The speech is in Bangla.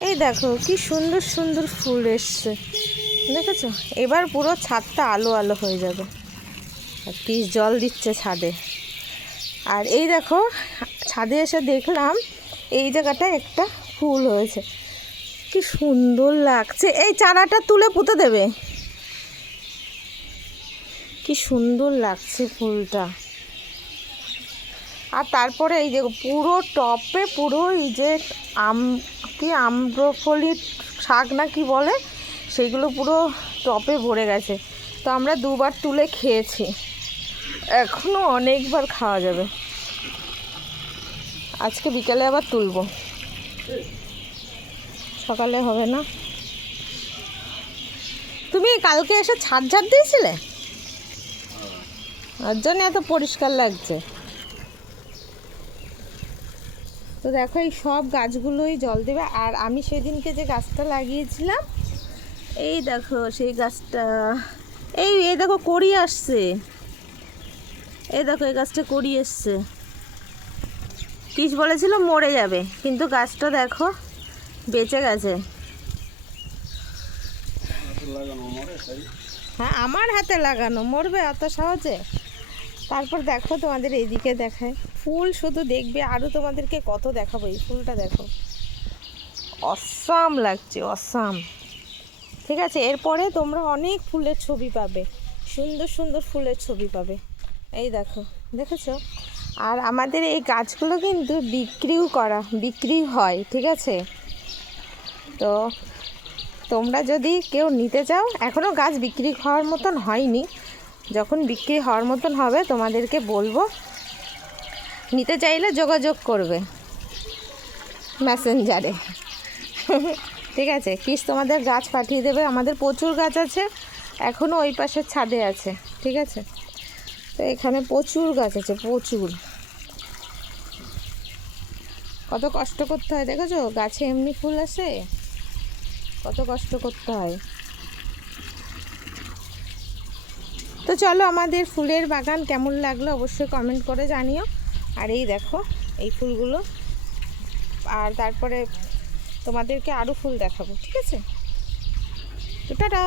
এই দেখো কি সুন্দর সুন্দর ফুল এসছে, দেখেছো? এবার পুরো ছাদটা আলো আলো হয়ে যাবে। আর কি জল দিচ্ছে ছাদে। আর এই দেখো ছাদে এসে দেখলাম এই জায়গাটা একটা ফুল হয়েছে, কি সুন্দর লাগছে। এই চারাটা তুলে পুঁতে দেবে, কি সুন্দর লাগছে ফুলটা। আর তারপরে এই যে পুরো টপে পুরো এই যে আম্রফলি শাক না কি বলে, সেগুলো পুরো টপে ভরে গেছে। তো আমরা দুবার তুলে খেয়েছি, এখনও অনেকবার খাওয়া যাবে। আজকে বিকালে আবার তুলবো, সকালে হবে না। তুমি কালকে এসে ছাদ ঝাড় দিয়েছিলে, ওর জন্য এত পরিষ্কার লাগছে। তো দেখো এই সব গাছগুলোই জল দেবে। আর আমি সেদিনকে যে গাছটা লাগিয়েছিলাম, এই দেখো সেই গাছটা, এই দেখো কড়ি আসছে, এই দেখো এই গাছটা কড়ি এসছে। কিস বলেছিল মরে যাবে, কিন্তু গাছটা দেখো বেঁচে গেছে। হ্যাঁ আমার হাতে লাগানো, মরবে অত সহজে? তারপর দেখো তোমাদের এইদিকে দেখায় ফুল, শুধু দেখবে। আরও তোমাদেরকে কত দেখাবো। এই ফুলটা দেখো, অসাম লাগছে, অসাম। ঠিক আছে, এরপরে তোমরা অনেক ফুলের ছবি পাবে, সুন্দর সুন্দর ফুলের ছবি পাবে। এই দেখো, দেখেছো? আর আমাদের এই গাছগুলো কিন্তু বিক্রি হয়, ঠিক আছে? তো তোমরা যদি কেউ নিতে চাও, এখনও গাছ বিক্রি হওয়ার মতন হয়নি, যখন বিক্রি হওয়ার মতন হবে তোমাদেরকে বলবো। নিতে চাইলে যোগাযোগ করবে মেসেঞ্জারে। ঠিক আছে, কিস তোমাদের গাছ পাঠিয়ে দেবে। আমাদের প্রচুর গাছ আছে, এখনও ওই পাশের ছাদে আছে, ঠিক আছে? তো এখানে প্রচুর গাছ আছে, প্রচুর। কত কষ্ট করতে হয় দেখেছো, গাছে এমনি ফুল আসে, কত কষ্ট করতে হয়। তো চলো, আমাদের ফুলের বাগান কেমন লাগলো অবশ্যই কমেন্ট করে জানিও। আর এই দেখো এই ফুলগুলো, আর তারপরে তোমাদেরকে আরও ফুল দেখাবো, ঠিক আছে? তো টাটা।